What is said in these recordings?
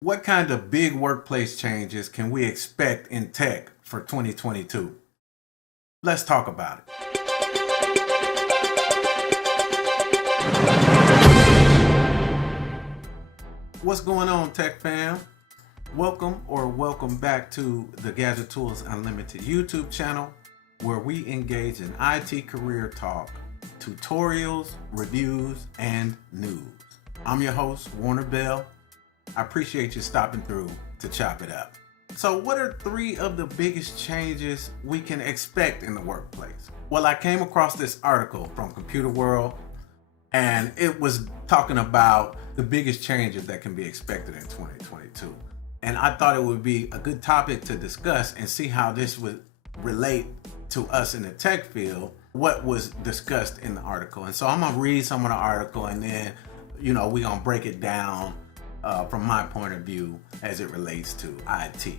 What kind of big workplace changes can we expect in tech for 2022? Let's talk about it. What's going on, tech fam? Welcome back to the Gadgetools Unlimited YouTube channel, where we engage in IT career talk, tutorials, reviews, and news. I'm your host, Warner Bell. I appreciate you stopping through to chop it up. So what are three of the biggest changes we can expect in the workplace? Well, I came across this article from Computer World, and it was talking about the biggest changes that can be expected in 2022. And I thought it would be a good topic to discuss and see how this would relate to us in the tech field, what was discussed in the article. And so I'm gonna read some of the article, and then, we're gonna break it down from my point of view as it relates to IT.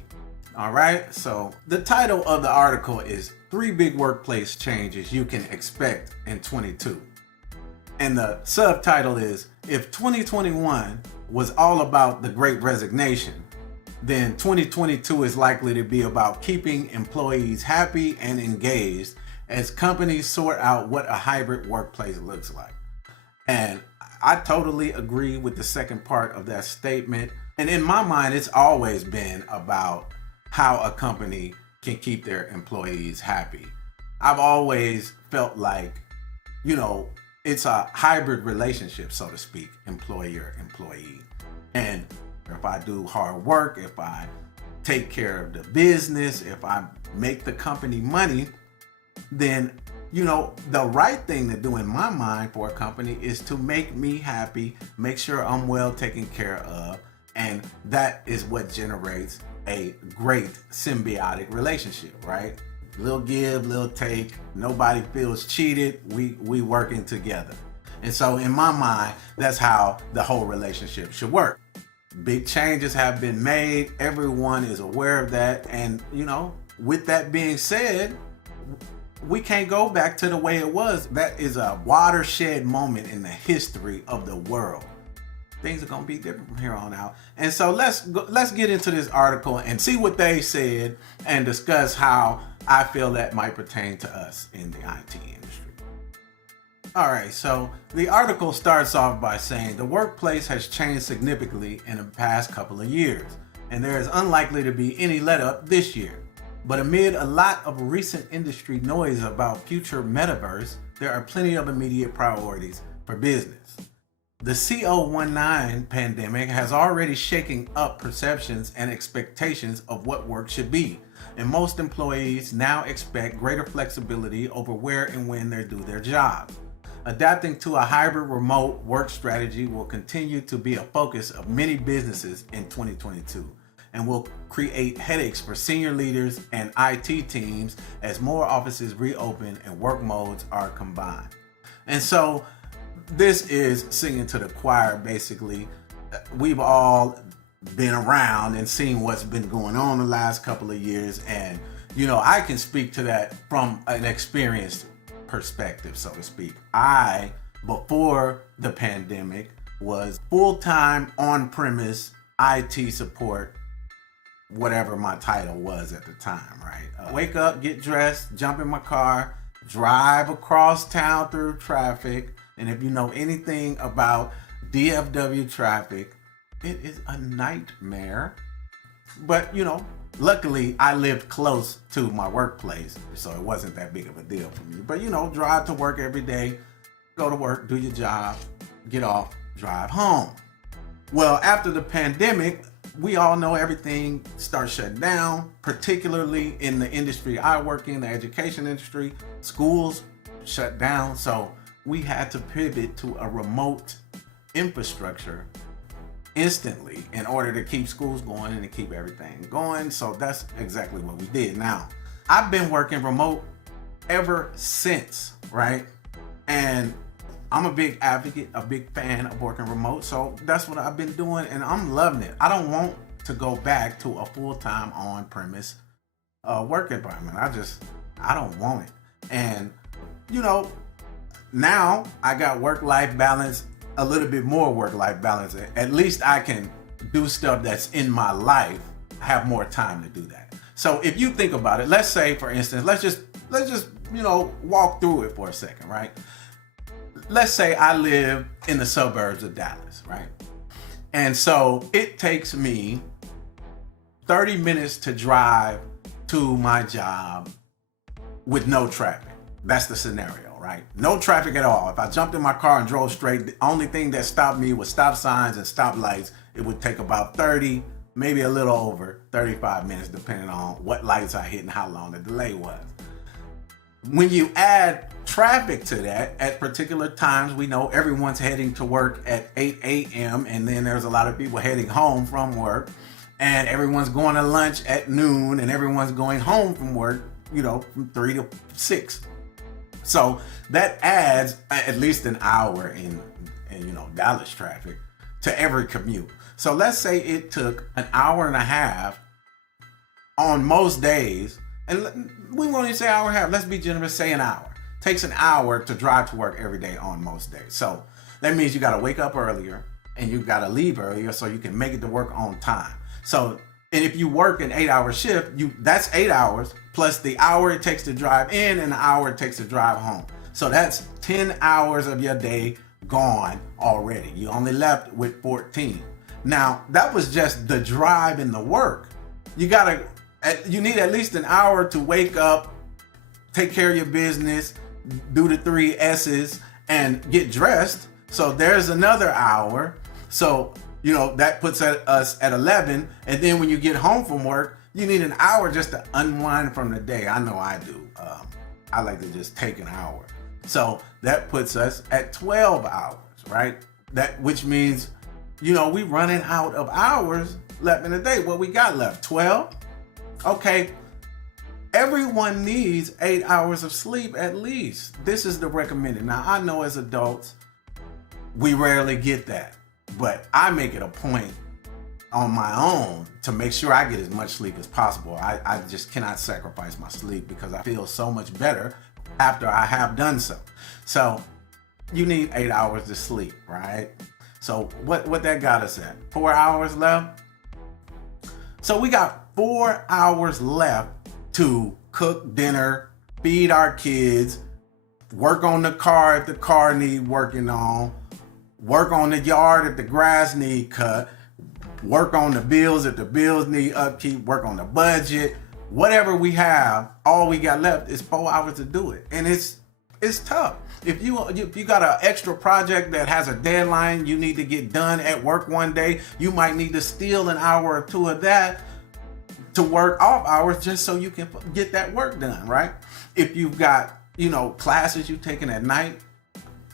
All right, so the title of the article is Three Big Workplace Changes You Can Expect in 22. And the subtitle is, if 2021 was all about the Great Resignation, then 2022 is likely to be about keeping employees happy and engaged as companies sort out what a hybrid workplace looks like. And I totally agree with the second part of that statement. And in my mind, it's always been about how a company can keep their employees happy. I've always felt like, it's a hybrid relationship, so to speak, employer-employee. And if I do hard work, if I take care of the business, if I make the company money, then the right thing to do in my mind for a company is to make me happy, make sure I'm well taken care of, and that is what generates a great symbiotic relationship, right? Little give, little take, nobody feels cheated, we working together. And so in my mind, that's how the whole relationship should work. Big changes have been made, everyone is aware of that, and with that being said, we can't go back to the way it was. That is a watershed moment in the history of the world. Things are gonna be different from here on out. And so let's get into this article and see what they said and discuss how I feel that might pertain to us in the IT industry. All right, so the article starts off by saying the workplace has changed significantly in the past couple of years, and there is unlikely to be any let up this year. But amid a lot of recent industry noise about future metaverse, there are plenty of immediate priorities for business. The CO-19 pandemic has already shaken up perceptions and expectations of what work should be, and most employees now expect greater flexibility over where and when they do their jobs. Adapting to a hybrid remote work strategy will continue to be a focus of many businesses in 2022. And will create headaches for senior leaders and IT teams as more offices reopen and work modes are combined. And so this is singing to the choir, basically. We've all been around and seen what's been going on the last couple of years. And, I can speak to that from an experienced perspective, so to speak. I, before the pandemic, was full-time on-premise IT support, whatever my title was at the time, right? Wake up, get dressed, jump in my car, drive across town through traffic. And if you know anything about DFW traffic, it is a nightmare. But, luckily I lived close to my workplace, so it wasn't that big of a deal for me. But, drive to work every day, go to work, do your job, get off, drive home. Well, after the pandemic, we all know everything starts shutting down, particularly in the industry I work in, the education industry. Schools shut down, so we had to pivot to a remote infrastructure instantly in order to keep schools going and to keep everything going. So that's exactly what we did. Now, I've been working remote ever since, right? And I'm a big advocate, a big fan of working remote. So that's what I've been doing, and I'm loving it. I don't want to go back to a full-time on-premise work environment. I don't want it. And, now I got work-life balance, a little bit more work-life balance. At least I can do stuff that's in my life, have more time to do that. So if you think about it, let's say for instance, let's just walk through it for a second, right? Let's say I live in the suburbs of Dallas, right? And so it takes me 30 minutes to drive to my job with no traffic. That's the scenario, right? No traffic at all. If I jumped in my car and drove straight, the only thing that stopped me was stop signs and stop lights. It would take about 30, maybe a little over 35 minutes, depending on what lights I hit and how long the delay was. When you add traffic to that, at particular times, we know everyone's heading to work at 8 a.m. and then there's a lot of people heading home from work, and everyone's going to lunch at noon, and everyone's going home from work, from 3 to 6. So that adds at least an hour in Dallas traffic to every commute. So let's say it took an hour and a half on most days, and we won't even say hour and a half, let's be generous, say an hour. Takes an hour to drive to work every day on most days. So that means you got to wake up earlier and you got to leave earlier so you can make it to work on time. So, and if you work an 8-hour shift, that's 8 hours plus the hour it takes to drive in and the hour it takes to drive home. So that's 10 hours of your day gone already. You only left with 14. Now, that was just the drive and the work. You need at least an hour to wake up, take care of your business, do the 3 S's, and get dressed. So there's another hour. So, that puts us at 11. And then when you get home from work, you need an hour just to unwind from the day. I know I do. I like to just take an hour. So that puts us at 12 hours, right? Which means, we running out of hours left in the day. What we got left? 12? Okay. Everyone needs 8 hours of sleep at least. This is the recommended. Now, I know as adults, we rarely get that, but I make it a point on my own to make sure I get as much sleep as possible. I just cannot sacrifice my sleep because I feel so much better after I have done so. So you need 8 hours to sleep, right? So what that got us at? 4 hours left. So we got 4 hours left to cook dinner, feed our kids, work on the car if the car need working on, work on the yard if the grass need cut, work on the bills if the bills need upkeep, work on the budget. Whatever we have, all we got left is 4 hours to do it. And it's tough. If you got an extra project that has a deadline you need to get done at work one day, you might need to steal an hour or two of that to work off hours just so you can get that work done, right? If you've got, classes you're taking at night,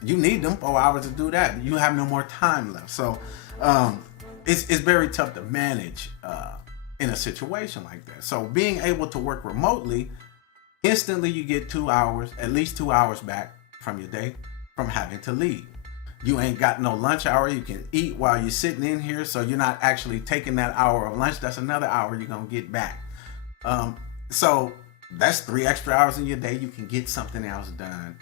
you need them 4 hours to do that. You have no more time left. So it's very tough to manage in a situation like that. So being able to work remotely, instantly you get 2 hours, at least 2 hours back from your day from having to leave. You ain't got no lunch hour. You can eat while you're sitting in here, so you're not actually taking that hour of lunch. That's another hour you're gonna get back. So that's 3 extra hours in your day. You can get something else done.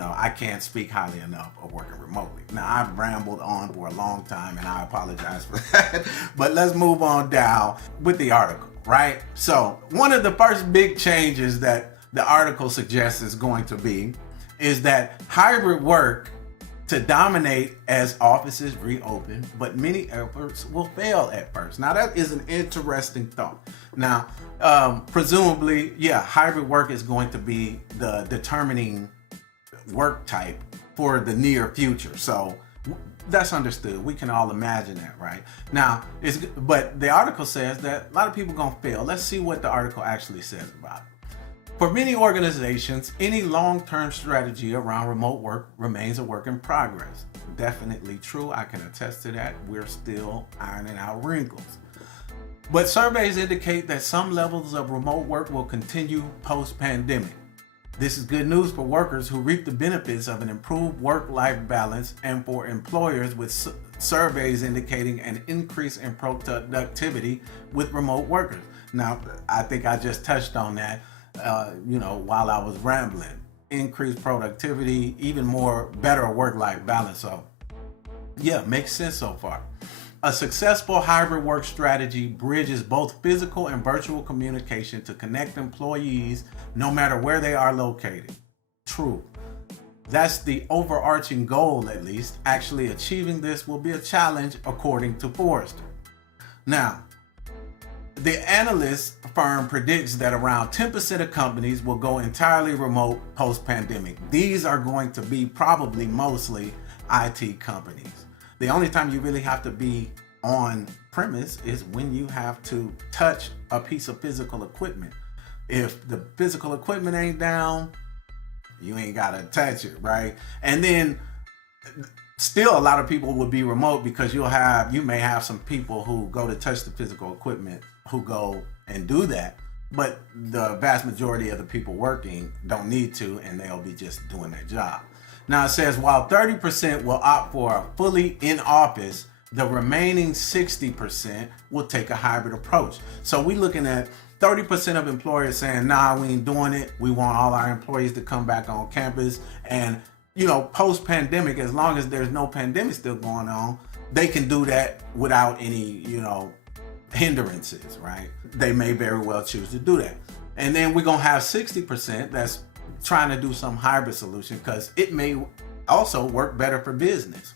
I can't speak highly enough of working remotely. Now, I've rambled on for a long time, and I apologize for that. But let's move on down with the article, right? So one of the first big changes that the article suggests is going to be is that hybrid work to dominate as offices reopen, but many efforts will fail at first. Now, that is an interesting thought. Now, presumably, hybrid work is going to be the determining work type for the near future. So that's understood. We can all imagine that, right? Now, but the article says that a lot of people are going to fail. Let's see what the article actually says about it. For many organizations, any long-term strategy around remote work remains a work in progress. Definitely true. I can attest to that. We're still ironing out wrinkles. But surveys indicate that some levels of remote work will continue post-pandemic. This is good news for workers who reap the benefits of an improved work-life balance, and for employers with surveys indicating an increase in productivity with remote workers. Now, I think I just touched on that, while I was rambling. Increased productivity, even more better work-life balance. So, makes sense so far. A successful hybrid work strategy bridges both physical and virtual communication to connect employees no matter where they are located. True. That's the overarching goal, at least. Actually achieving this will be a challenge, according to Forrester. Now, the analyst firm predicts that around 10% of companies will go entirely remote post-pandemic. These are going to be probably mostly IT companies. The only time you really have to be on premise is when you have to touch a piece of physical equipment. If the physical equipment ain't down, you ain't gotta touch it, right? And then still a lot of people will be remote because you may have some people who go to touch the physical equipment who go and do that, but the vast majority of the people working don't need to, and they'll be just doing their job. Now it says while 30% will opt for a fully in office, the remaining 60% will take a hybrid approach. So we're looking at 30% of employers saying, nah, we ain't doing it. We want all our employees to come back on campus. And, post-pandemic, as long as there's no pandemic still going on, they can do that without any, hindrances, right? They may very well choose to do that. And then we're going to have 60% that's trying to do some hybrid solution because it may also work better for business.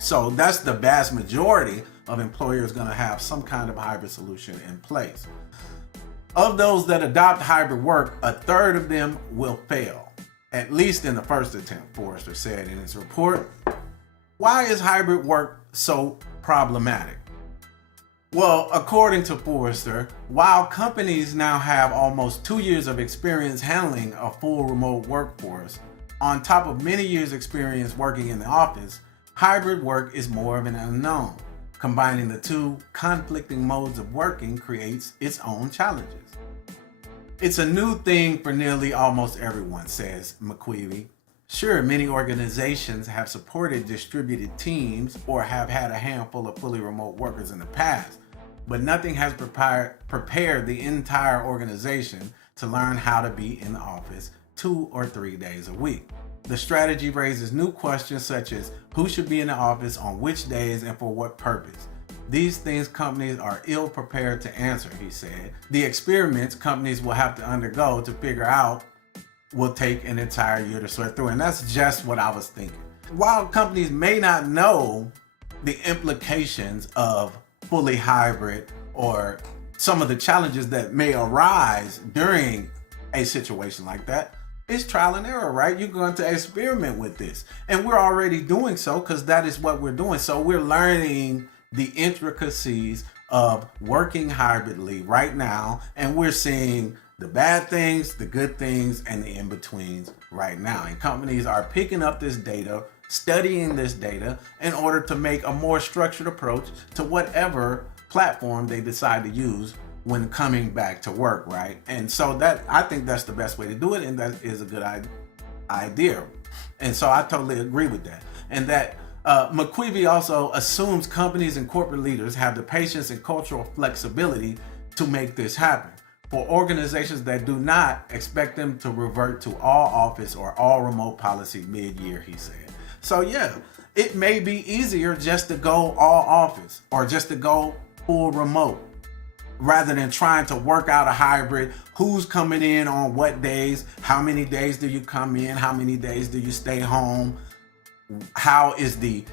So that's the vast majority of employers going to have some kind of hybrid solution in place. Of those that adopt hybrid work, a third of them will fail, at least in the first attempt, Forrester said in its report. Why is hybrid work so problematic? Well, according to Forrester, while companies now have almost 2 years of experience handling a full remote workforce, on top of many years' experience working in the office, hybrid work is more of an unknown. Combining the two conflicting modes of working creates its own challenges. It's a new thing for nearly almost everyone, says McQueevy. Sure, many organizations have supported distributed teams or have had a handful of fully remote workers in the past, but nothing has prepared the entire organization to learn how to be in the office 2 or 3 days a week. The strategy raises new questions such as who should be in the office on which days and for what purpose. These things companies are ill prepared to answer, he said. The experiments companies will have to undergo to figure out will take an entire year to sort through. And that's just what I was thinking. While companies may not know the implications of fully hybrid or some of the challenges that may arise during a situation like that, it's trial and error, right? You're going to experiment with this. And we're already doing so because that is what we're doing. So we're learning the intricacies of working hybridly right now. And we're seeing the bad things, the good things, and the in-betweens right now. And companies are picking up this data, studying this data in order to make a more structured approach to whatever platform they decide to use when coming back to work, right? And so I think that's the best way to do it, and that is a good idea. And so I totally agree with that. And that McQueevy also assumes companies and corporate leaders have the patience and cultural flexibility to make this happen. For organizations that do not, expect them to revert to all office or all remote policy mid-year, he said. So yeah, it may be easier just to go all office or just to go full remote rather than trying to work out a hybrid. Who's coming in on what days? How many days do you come in? How many days do you stay home? How is the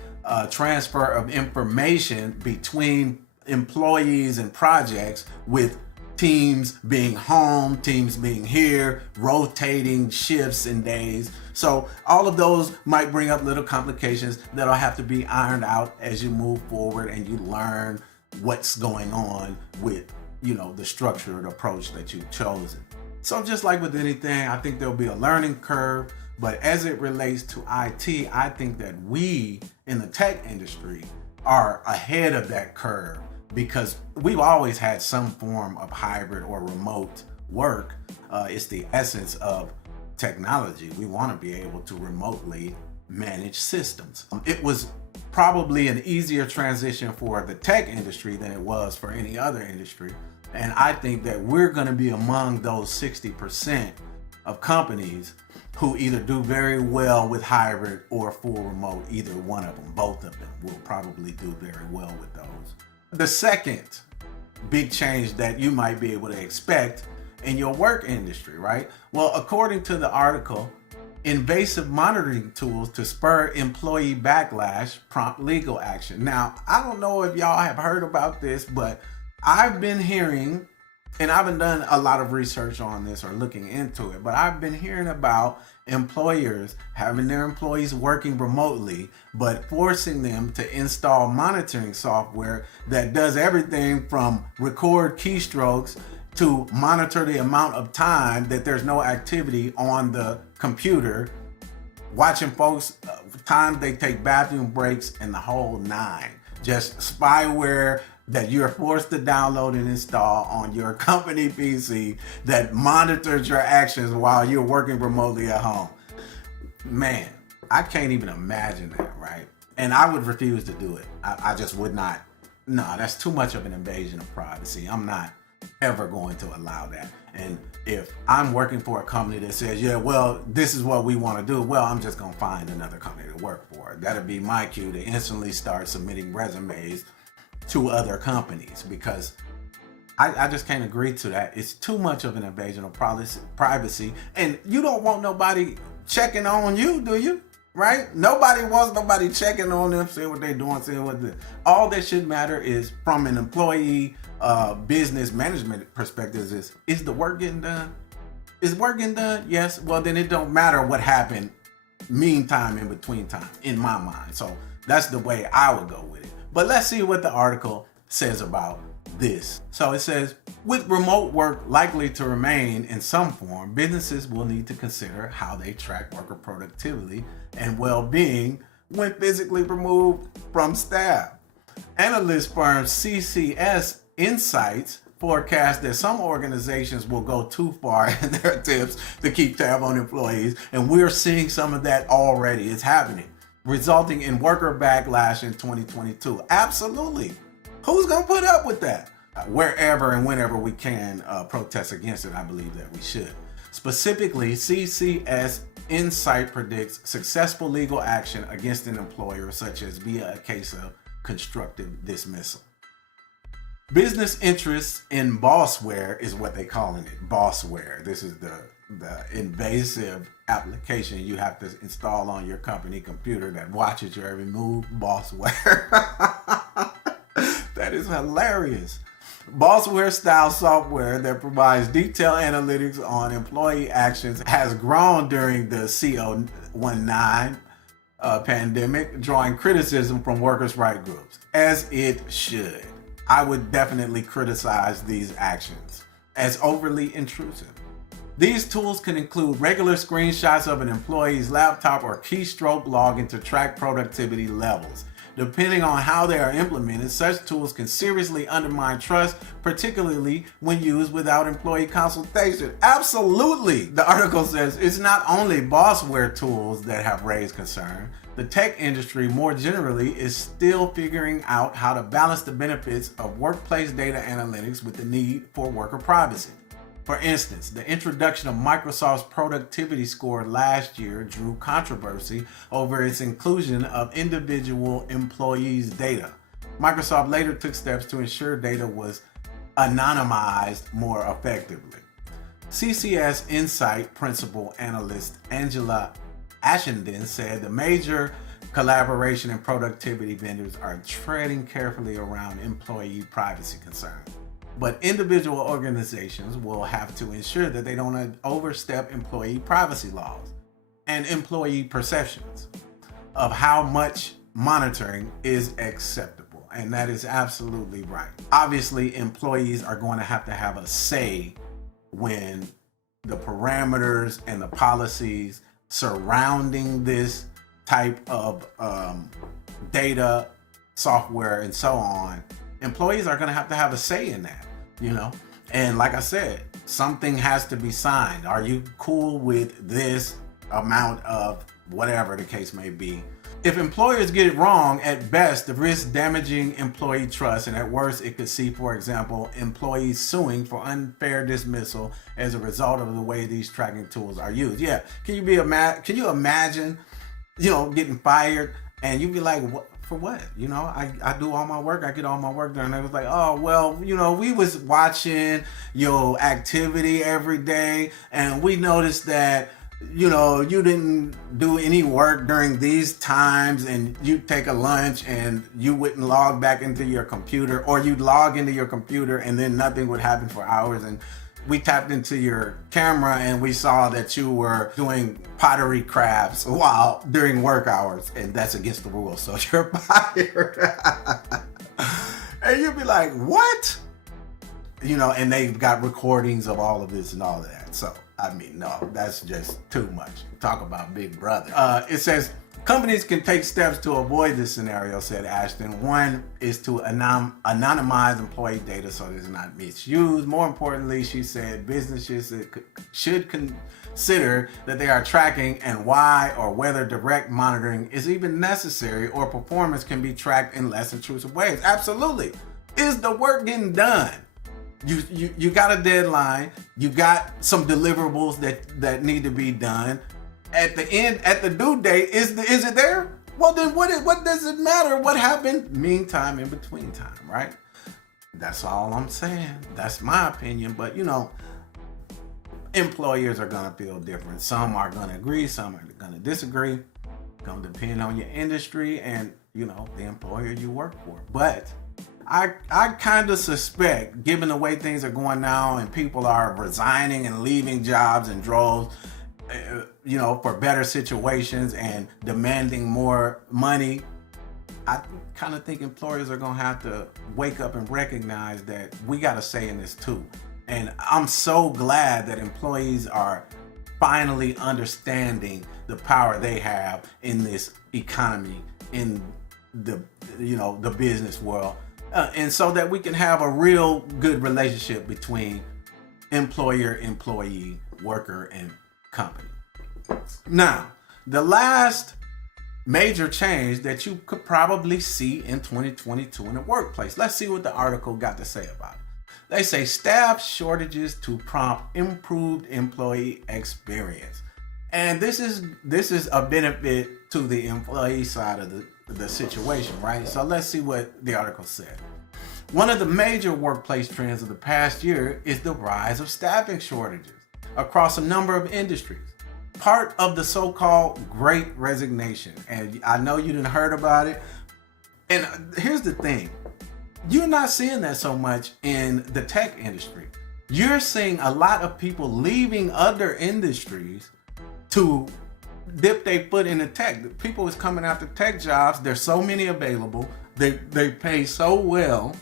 transfer of information between employees and projects with teams being home, teams being here, rotating shifts and days? So all of those might bring up little complications that'll have to be ironed out as you move forward and you learn what's going on with, the structured approach that you've chosen. So just like with anything, I think there'll be a learning curve, but as it relates to IT, I think that we in the tech industry are ahead of that curve because we've always had some form of hybrid or remote work. It's the essence of technology. We want to be able to remotely manage systems. It was probably an easier transition for the tech industry than it was for any other industry. And I think that we're going to be among those 60% of companies who either do very well with hybrid or full remote. Either one of them, both of them will probably do very well with those. The second big change that you might be able to expect in your work industry, right? Well, according to the article, invasive monitoring tools to spur employee backlash, prompt legal action. Now, I don't know if y'all have heard about this, but I've been hearing, and I haven't done a lot of research on this or looking into it, but I've been hearing about employers having their employees working remotely, but forcing them to install monitoring software that does everything from record keystrokes to monitor the amount of time that there's no activity on the computer, watching folks, time they take bathroom breaks, and the whole nine. Just spyware that you're forced to download and install on your company PC that monitors your actions while you're working remotely at home. Man, I can't even imagine that, right? And I would refuse to do it. I just would not. No, that's too much of an invasion of privacy. I'm not ever going to allow that. And if I'm working for a company that says, yeah, well, this is what we want to do, well, I'm just going to find another company to work for. That'll be my cue to instantly start submitting resumes to other companies, because I just can't agree to that. It's too much of an invasion of privacy, and you don't want nobody checking on you, do you? Right? Nobody wants nobody checking on them, seeing what they're doing, seeing what they. All that should matter is, from an employee business management perspective, is the work getting done? Is work getting done? Yes. Well, then it don't matter what happened meantime, in between time, in my mind. So that's the way I would go with it. But let's see what the article says about this. So it says, with remote work likely to remain in some form, businesses will need to consider how they track worker productivity and well-being when physically removed from staff. Analyst firm CCS Insights forecast that some organizations will go too far in their attempts to keep tab on employees, and we're seeing some of that already. It's happening, resulting in worker backlash in 2022. Absolutely. Who's going to put up with that? Wherever and whenever we can protest against it, I believe that we should. Specifically, CCS Insight predicts successful legal action against an employer, such as via a case of constructive dismissal. Business interests in Bossware is what they're calling it. Bossware. This is the invasive application you have to install on your company computer that watches your every move. Bossware. That is hilarious. Bossware style software that provides detailed analytics on employee actions has grown during the CO19 pandemic, drawing criticism from workers' rights groups, as it should. I would definitely criticize these actions as overly intrusive. These tools can include regular screenshots of an employee's laptop or keystroke login to track productivity levels. Depending on how they are implemented, such tools can seriously undermine trust, particularly when used without employee consultation. Absolutely! The article says it's not only Bossware tools that have raised concern. The tech industry more generally is still figuring out how to balance the benefits of workplace data analytics with the need for worker privacy. For instance, the introduction of Microsoft's productivity score last year drew controversy over its inclusion of individual employees' data. Microsoft later took steps to ensure data was anonymized more effectively. CCS Insight principal analyst Angela Ashenden said the major collaboration and productivity vendors are treading carefully around employee privacy concerns. But individual organizations will have to ensure that they don't overstep employee privacy laws and employee perceptions of how much monitoring is acceptable. And that is absolutely right. Obviously, employees are going to have a say when the parameters and the policies surrounding this type of data, software, and so on. Employees are going to have a say in that, you know? And like I said, something has to be signed. Are you cool with this amount of whatever the case may be? If employers get it wrong, at best, the risk damaging employee trust, and at worst, it could see, for example, employees suing for unfair dismissal as a result of the way these tracking tools are used. Yeah, can you imagine, getting fired and you'd be like, what? For what? I do all my work. I get all my work done. And it was like, oh, well, we was watching your activity every day and we noticed that, you didn't do any work during these times, and you take a lunch and you wouldn't log back into your computer, or you'd log into your computer and then nothing would happen for hours. And we tapped into your camera and we saw that you were doing pottery crafts while during work hours, and that's against the rules, so you're fired. And you'd be like, what? And they've got recordings of all of this and all of that. So no, that's just too much. Talk about Big Brother. It says companies can take steps to avoid this scenario, said Ashton. One is to anonymize employee data so it's not misused. More importantly, she said businesses should consider that they are tracking and why, or whether direct monitoring is even necessary, or performance can be tracked in less intrusive ways. Absolutely. Is the work getting done? You got a deadline, you got some deliverables that need to be done. At the due date, is it there? Well, then what does it matter what happened meantime, in between time, right? That's all I'm saying. That's my opinion, but employers are gonna feel different. Some are gonna agree, some are gonna disagree. It's gonna depend on your industry and the employer you work for. But I kind of suspect, given the way things are going now and people are resigning and leaving jobs in droves, for better situations and demanding more money, I kind of think employers are going to have to wake up and recognize that we got to say in this too. And I'm so glad that employees are finally understanding the power they have in this economy, in the business world. And so that we can have a real good relationship between employer, employee, worker, and company. Now, the last major change that you could probably see in 2022 in the workplace. Let's see what the article got to say about it. They say staff shortages to prompt improved employee experience. And this is a benefit to the employee side of the situation, right? So let's see what the article said. One of the major workplace trends of the past year is the rise of staffing shortages across a number of industries. Part of the so-called Great Resignation. And I know you didn't heard about it. And here's the thing. You're not seeing that so much in the tech industry. You're seeing a lot of people leaving other industries to dip their foot in the tech. People is coming after tech jobs. There's so many available. They pay so well.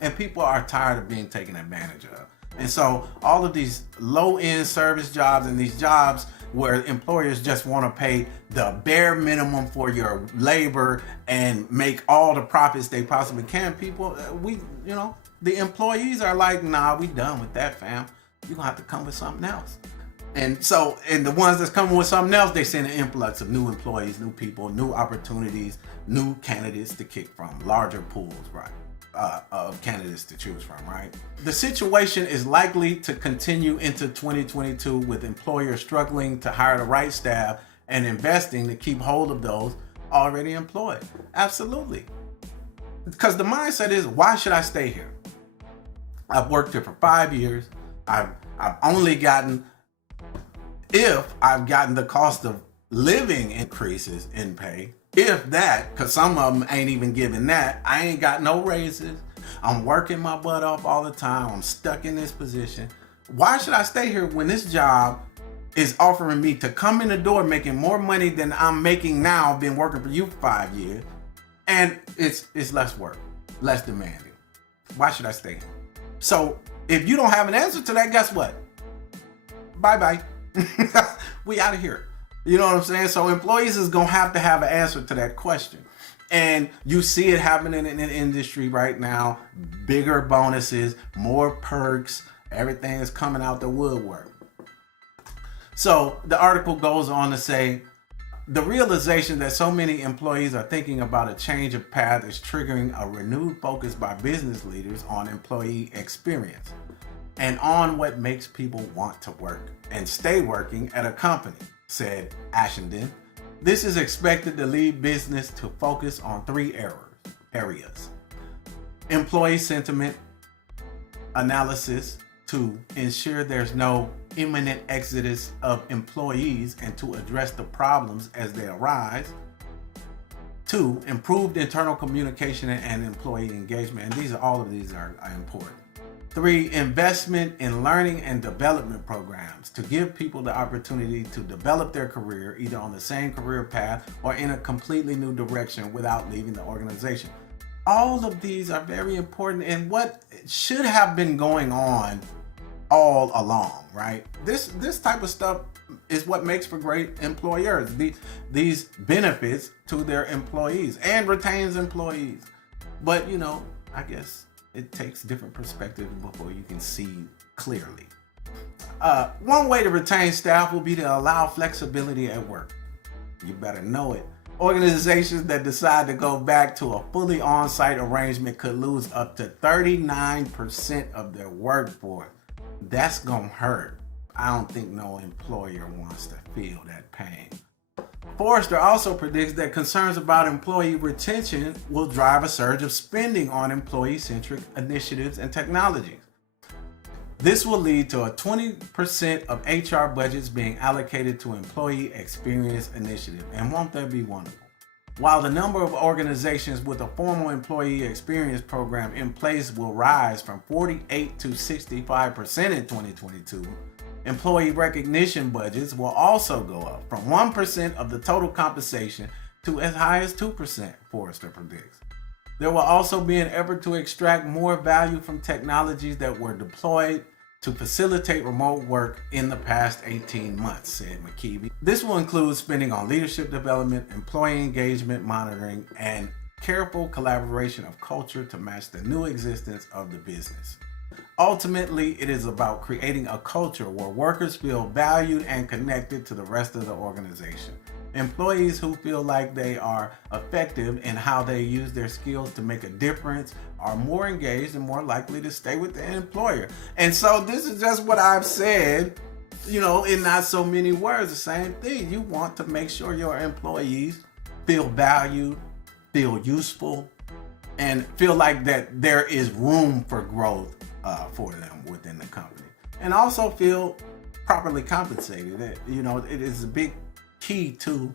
And people are tired of being taken advantage of. And so all of these low-end service jobs and these jobs where employers just want to pay the bare minimum for your labor and make all the profits they possibly can, the employees are like, nah, we done with that, fam. You're going to have to come with something else. And the ones that's coming with something else, they send an influx of new employees, new people, new opportunities, new candidates to kick from, larger pools, right? Of candidates to choose from, right? The situation is likely to continue into 2022 with employers struggling to hire the right staff and investing to keep hold of those already employed. Absolutely. Because the mindset is, why should I stay here? I've worked here for 5 years. I've only gotten, if I've gotten the cost of living increases in pay, if that, because some of them ain't even giving that. I ain't got no raises. I'm working my butt off all the time. I'm stuck in this position. Why should I stay here when this job is offering me to come in the door making more money than I'm making now? I've been working for you for 5 years. And it's less work, less demanding. Why should I stay here? So if you don't have an answer to that, guess what? Bye-bye. We out of here. You know what I'm saying? So employees is going to have an answer to that question. And you see it happening in the industry right now. Bigger bonuses, more perks, everything is coming out the woodwork. So the article goes on to say, The realization that so many employees are thinking about a change of path is triggering a renewed focus by business leaders on employee experience and on what makes people want to work and stay working at a company, said Ashenden. This is expected to lead business to focus on three areas: employee sentiment analysis to ensure there's no imminent exodus of employees and to address the problems as they arise. 2, improved internal communication and employee engagement. And all of these are important. 3, investment in learning and development programs to give people the opportunity to develop their career either on the same career path or in a completely new direction without leaving the organization. All of these are very important and what should have been going on all along, right? This type of stuff is what makes for great employers. These benefits to their employees and retains employees. But I guess it takes different perspectives before you can see clearly. One way to retain staff will be to allow flexibility at work. You better know it. Organizations that decide to go back to a fully on-site arrangement could lose up to 39% of their workforce. That's gonna hurt. I don't think no employer wants to feel that pain. Forrester also predicts that concerns about employee retention will drive a surge of spending on employee-centric initiatives and technologies. This will lead to a 20% of HR budgets being allocated to employee experience initiatives. And won't that be wonderful? While the number of organizations with a formal employee experience program in place will rise from 48 to 65% in 2022, employee recognition budgets will also go up from 1% of the total compensation to as high as 2%, Forrester predicts. There will also be an effort to extract more value from technologies that were deployed to facilitate remote work in the past 18 months, said McKeeby. This will include spending on leadership development, employee engagement monitoring, and careful collaboration of culture to match the new existence of the business. Ultimately, it is about creating a culture where workers feel valued and connected to the rest of the organization. Employees who feel like they are effective in how they use their skills to make a difference are more engaged and more likely to stay with the employer. And so this is just what I've said, in not so many words, the same thing. You want to make sure your employees feel valued, feel useful, and feel like that there is room for growth for them within the company. And also feel properly compensated. It is a big key to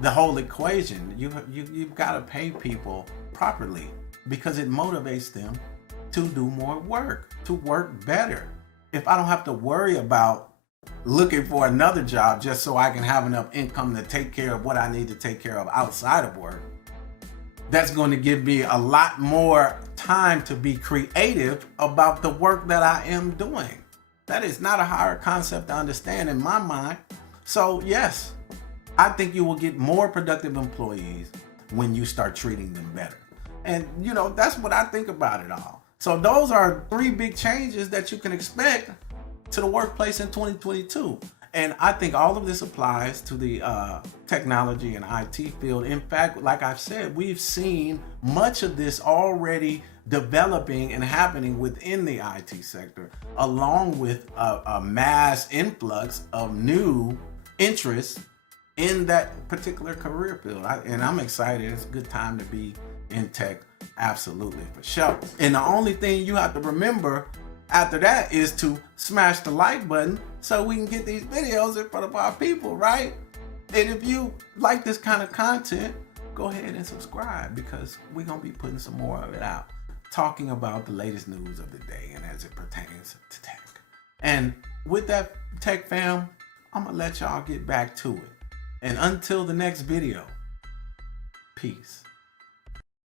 the whole equation. You've got to pay people properly because it motivates them to do more work, to work better. If I don't have to worry about looking for another job just so I can have enough income to take care of what I need to take care of outside of work, that's going to give me a lot more time to be creative about the work that I am doing. That is not a hard concept to understand in my mind. So yes, I think you will get more productive employees when you start treating them better. And that's what I think about it all. So those are 3 big changes that you can expect to the workplace in 2022. And I think all of this applies to the technology and IT field. In fact, like I've said, we've seen much of this already developing and happening within the IT sector, along with a mass influx of new interests in that particular career field. And I'm excited. It's a good time to be in tech. Absolutely, for sure. And the only thing you have to remember after that is to smash the like button so we can get these videos in front of our people, right? And if you like this kind of content, go ahead and subscribe because we're going to be putting some more of it out, talking about the latest news of the day and as it pertains to tech. And with that, tech fam, I'm going to let y'all get back to it. And until the next video, peace.